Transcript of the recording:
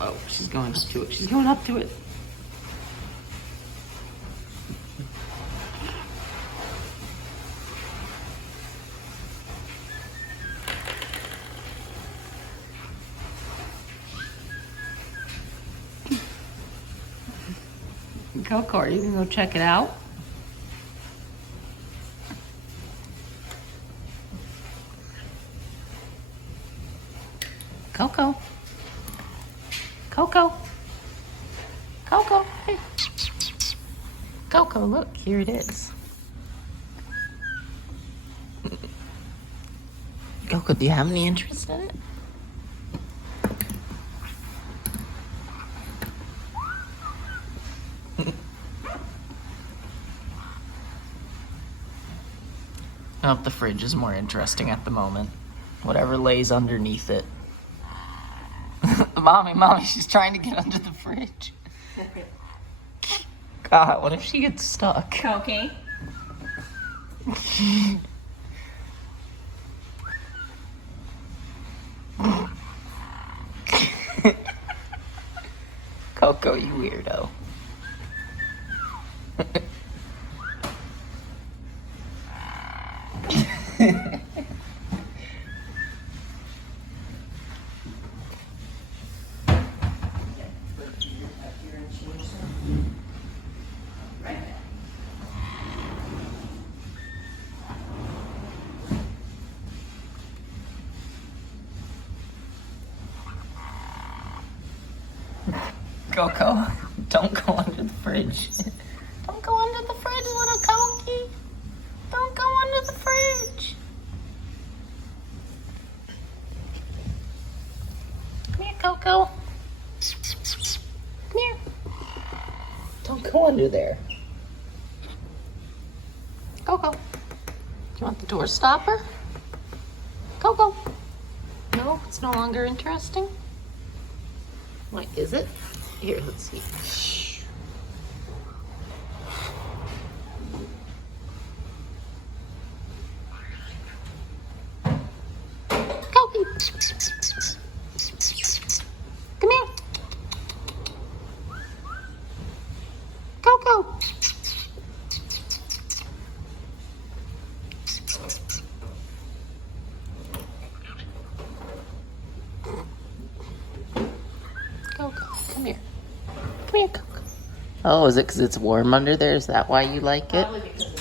oh. She's going up to it. She's going up to it. Coco, are you gonna go check it out? Coco. Coco. Coco. Hey. Coco, look, here it is. Coco, do you have any interest in it? Oh, the fridge is more interesting at the moment. Whatever lays underneath it. Mommy, she's trying to get under the fridge. God, what if she gets stuck? Okay. Coco, you weirdo. Coco, don't go under the fridge. Don't go under the fridge, little Cokie. Don't go under the fridge. Come here, Coco. Come here. Don't go under there. Coco, do you want the door stopper? Coco. No, it's no longer interesting. What is it? Here, let's see. Cokie. Come here. Coco. Coco, come here. Come here, Coco. Oh, is it because it's warm under there? Is that why you like it? Probably because